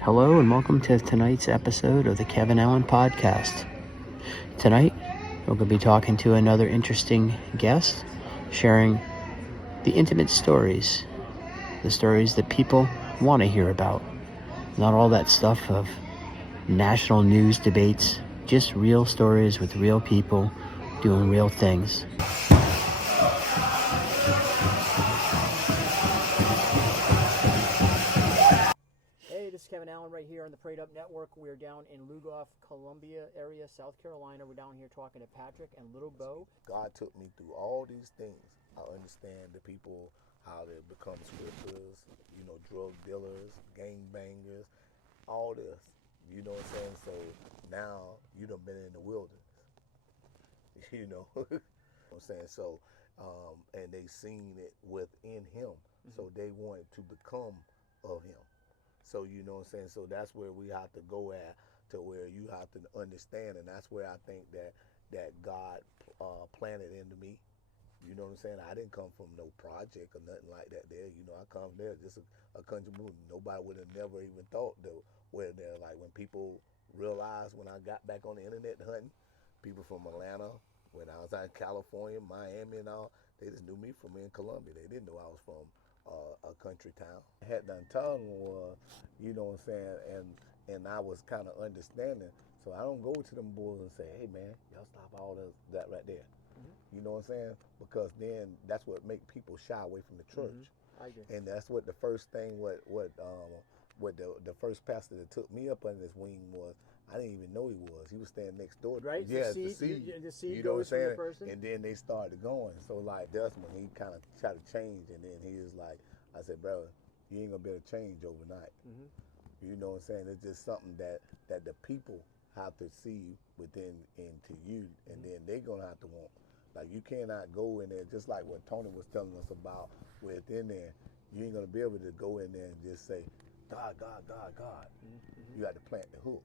Hello and welcome to tonight's episode of the Kevin Allen Podcast. Tonight, we're going to be talking to another interesting guest, sharing the intimate stories, the stories that people want to hear about. Not all that stuff of national news debates, just real stories with real people doing real things. Hey, this is Kevin Allen right here on the Prayed Up Network. We're down in Lugoff, Columbia area, South Carolina. We're down here talking to Patrick and Little Bo. God took me through all these things. I understand the people, how they become strippers, drug dealers, gang bangers, all this. You know what I'm saying? So now you done been in the wilderness. You know what I'm saying? So, and they seen it within him. Mm-hmm. So they wanted to become of him. So you know what I'm saying? So that's where we have to go at, to where you have to understand, and that's where I think that God planted into me. You know what I'm saying? I didn't come from no project or nothing like that there. I come there just a country boy. Nobody would have never even thought though where they're like, when people realized when I got back on the internet hunting, people from Atlanta, when I was out in California, Miami and all, they just knew me from in Columbia. They didn't know I was from a country town. I had done tongue was, you know what I'm saying, and I was kind of understanding. So I don't go to them boys and say, hey man, y'all stop all that right there. Mm-hmm. You know what I'm saying? Because then that's what make people shy away from the church. Mm-hmm. I agree. And that's what the first thing, what the first pastor that took me up under his wing was. I didn't even know he was. He was standing next door. Right? Yeah, the seed you know what I'm saying? The person. And then they started going. So like Dustman, he kind of tried to change, and then he was like, I said, bro, you ain't gonna be able to change overnight. Mm-hmm. You know what I'm saying? It's just something that the people have to see within into you, and then they gonna have to want. Like you cannot go in there, just like what Tony was telling us about within there. You ain't gonna be able to go in there and just say, God, God, God, God. Mm-hmm. You got to plant the hook.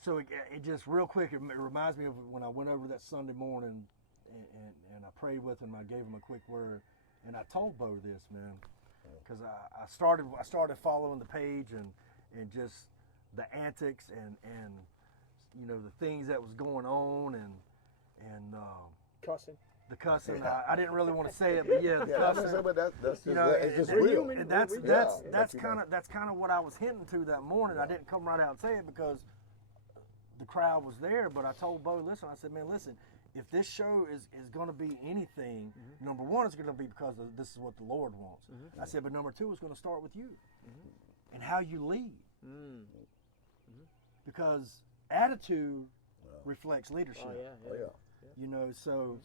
So it just real quick, it reminds me of when I went over that Sunday morning and I prayed with him. I gave him a quick word, and I told Bo this, man, because I started following the page and just the antics and the things that was going on and cussing. The cussing. I didn't really want to say it, but yeah, the cussing. But that's just, it's just real. And that's kind of what I was hinting to that morning. Yeah. I didn't come right out and say it because the crowd was there, but I told Bo, listen, I said, man, listen, if this show is going to be anything, mm-hmm. number one, it's going to be because this is what the Lord wants. Mm-hmm. I said, but number two, it's going to start with you mm-hmm. and how you lead. Mm-hmm. Because attitude reflects leadership. Oh, yeah. So,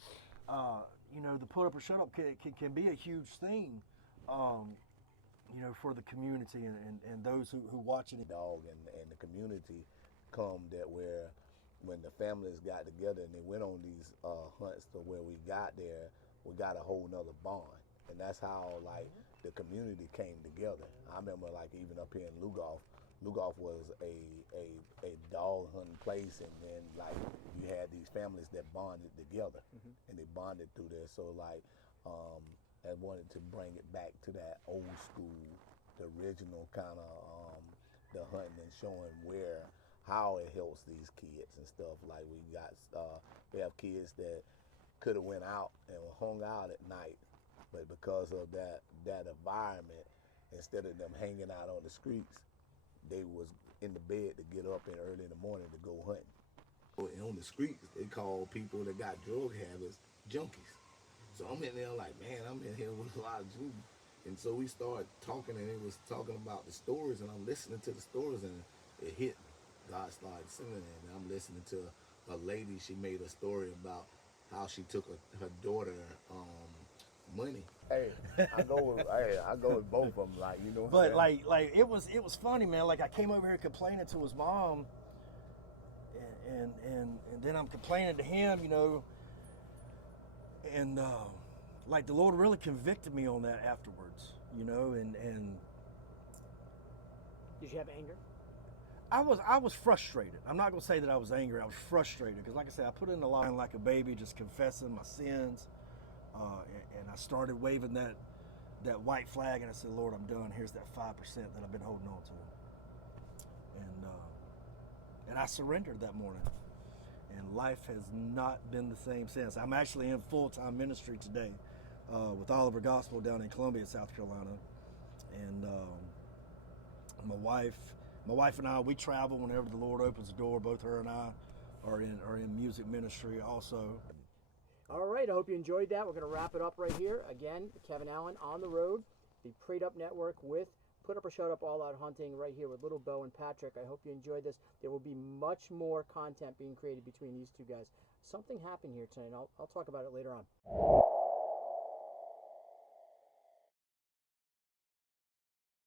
the put up or shut up can be a huge thing, for the community and those who watch it. Dog and the community come that where when the families got together and they went on these hunts to where we got there, we got a whole nother bond. And that's how the community came together. I remember even up here in Lugoff was a dog hunting place, and then you had these families that bonded together mm-hmm. and they bonded through this. So I wanted to bring it back to that old school, the original kind of the hunting and showing how it helps these kids and stuff. Like we have kids that could have went out and hung out at night, but because of that environment, instead of them hanging out on the streets, they was in the bed to get up early in the morning to go hunting. And on the streets, they call people that got drug habits junkies. So I'm in there like, man, I'm in here with a lot of Jews. And so we started talking, and it was talking about the stories, and I'm listening to the stories, and it hit me. God started singing it, and I'm listening to a lady. She made a story about how she took her daughter money. Hey, I go with both of them, But it was funny, man. Like I came over here complaining to his mom, and then I'm complaining to him, and the Lord really convicted me on that afterwards, and. Did you have anger? I was frustrated. I'm not gonna say that I was angry. I was frustrated because, like I said, I put in the line like a baby, just confessing my sins, and I started waving that white flag, and I said, Lord, I'm done. Here's that 5% that I've been holding on to. and I surrendered that morning. And life has not been the same since. I'm actually in full-time ministry today with Oliver Gospel down in Columbia, South Carolina. And my wife and I, we travel whenever the Lord opens the door. Both her and I are in music ministry also. All right, I hope you enjoyed that. We're going to wrap it up right here. Again, Kevin Allen on the road, the Prayed Up Network with Put Up or Shut Up All Out Hunting right here with Little Bo and Patrick. I hope you enjoyed this. There will be much more content being created between these two guys. Something happened here tonight. I'll talk about it later on.